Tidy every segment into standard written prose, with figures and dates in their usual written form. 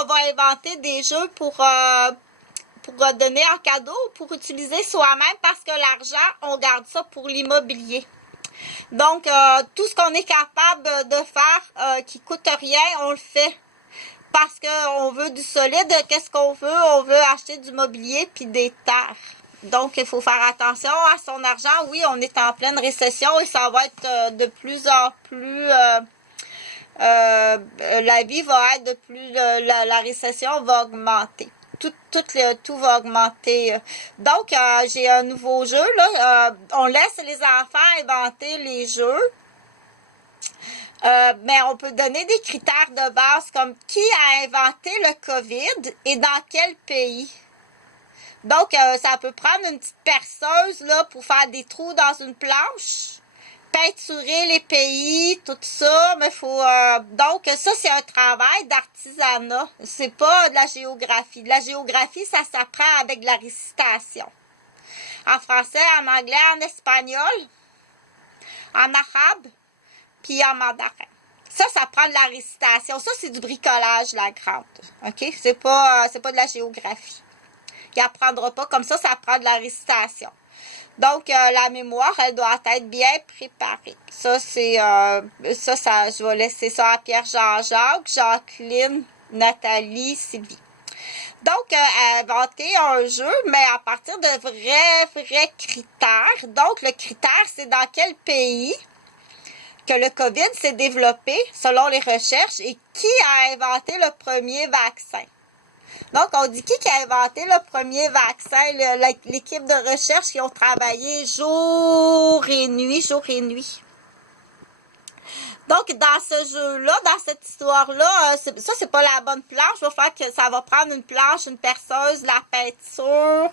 on va inventer des jeux pour donner en cadeau, pour utiliser soi-même, parce que l'argent, on garde ça pour l'immobilier. Donc, tout ce qu'on est capable de faire qui coûte rien, on le fait. Parce qu'on veut du solide, qu'est-ce qu'on veut? On veut acheter du mobilier puis des terres. Donc, il faut faire attention à son argent. Oui, on est en pleine récession et ça va être de plus en plus... la vie va être de plus... la récession va augmenter. Tout va augmenter. Donc, j'ai un nouveau jeu. Là. On laisse les enfants inventer les jeux. Mais on peut donner des critères de base comme qui a inventé le COVID et dans quel pays. Donc, ça peut prendre une petite perceuse là, pour faire des trous dans une planche, peinturer les pays, tout ça, mais faut... donc, ça, c'est un travail d'artisanat. C'est pas de la géographie. De la géographie, ça s'apprend avec de la récitation. En français, en anglais, en espagnol, en arabe, puis en mandarin. Ça prend de la récitation. Ça, c'est du bricolage, la grande. OK? C'est pas de la géographie. Il apprendra pas comme ça prend de la récitation. Donc, la mémoire, elle doit être bien préparée. Ça, c'est... je vais laisser ça à Pierre Jean-Jacques, Jacqueline, Nathalie, Sylvie. Donc, inventer un jeu, mais à partir de vrais critères. Donc, le critère, c'est dans quel pays que le COVID s'est développé selon les recherches et qui a inventé le premier vaccin. Donc, on dit qui a inventé le premier vaccin, l'équipe de recherche qui ont travaillé jour et nuit. Donc, dans ce jeu-là, dans cette histoire-là, ça, c'est pas la bonne planche. Il va faire que ça va prendre une planche, une perceuse, la peinture,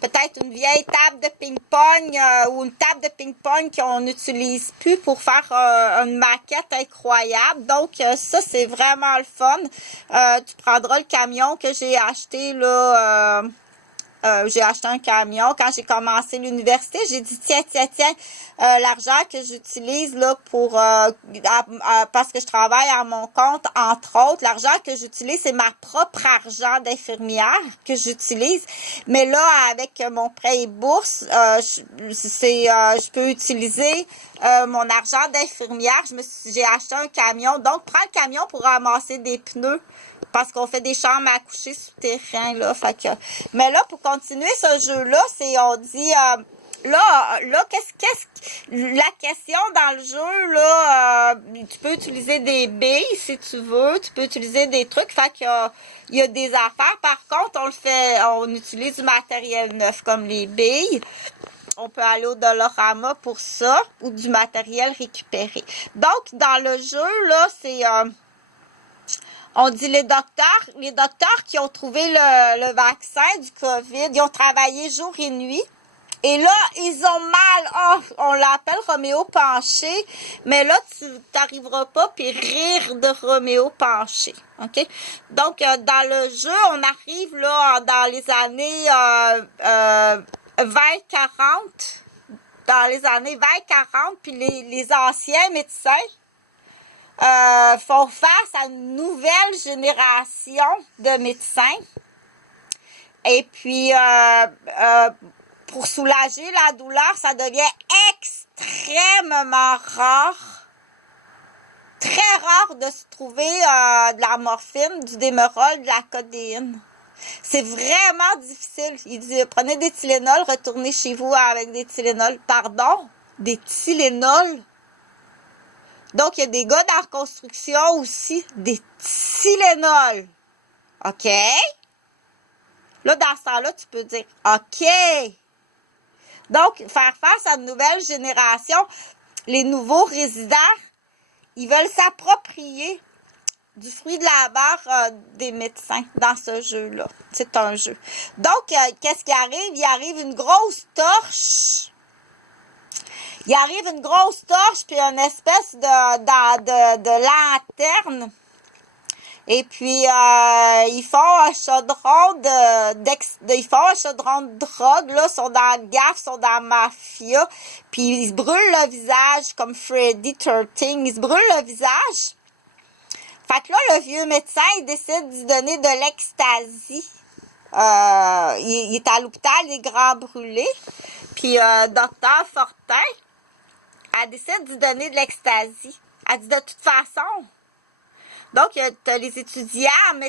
peut-être une vieille table de ping-pong ou une table de ping-pong qu'on n'utilise plus pour faire une maquette incroyable. Donc, ça, c'est vraiment le fun. Tu prendras le camion que j'ai acheté, là... j'ai acheté un camion. Quand j'ai commencé l'université, j'ai dit, tiens, l'argent que j'utilise là pour parce que je travaille à mon compte, entre autres, l'argent que j'utilise, c'est ma propre argent d'infirmière que j'utilise. Mais là, avec mon prêt et bourse, je peux utiliser mon argent d'infirmière. J'ai acheté un camion. Donc, prends le camion pour ramasser des pneus. Parce qu'on fait des chambres à coucher souterrains, là. Fait que... Mais là, pour continuer ce jeu-là, on dit... là, la question dans le jeu, là, tu peux utiliser des billes si tu veux. Tu peux utiliser des trucs. Fait qu'il y a des affaires. Par contre, on utilise du matériel neuf, comme les billes. On peut aller au Dollarama pour ça, ou du matériel récupéré. Donc, dans le jeu, là, c'est... on dit les docteurs qui ont trouvé le vaccin du COVID, ils ont travaillé jour et nuit. Et là, ils ont mal. Oh, on l'appelle Roméo Penché. Mais là, tu n'arriveras pas puis rire de Roméo Penché. OK? Donc, dans le jeu, on arrive là dans les années 20-40. Dans les années 20-40, puis les anciens médecins font face à une nouvelle génération de médecins. Et puis, pour soulager la douleur, ça devient extrêmement rare. Très rare de se trouver de la morphine, du Demerol, de la codéine. C'est vraiment difficile. Il dit, prenez des Tylenol, retournez chez vous avec des Tylenol. Pardon? Des Tylenol? Donc, il y a des gars dans la construction aussi, des Tylenol. OK? Là, dans ce temps-là, tu peux dire OK. Donc, faire face à une nouvelle génération, les nouveaux résidents, ils veulent s'approprier du fruit de la barre des médecins dans ce jeu-là. C'est un jeu. Donc, qu'est-ce qui arrive? Il arrive une grosse torche. Il arrive une grosse torche puis une espèce de lanterne. Et puis, ils font un chaudron ils font un chaudron de drogue, là, sont dans la gaffe, sont dans la mafia. Puis, ils se brûlent le visage comme Freddy 13. Ils se brûlent le visage Fait que là, le vieux médecin, il décide d'y donner de l'ecstasy. Il est à l'hôpital, il est grand brûlé. Puis, docteur Fortin, elle décide d'y donner de l'ecstasy. Elle dit, de toute façon. Donc, t'as les étudiants en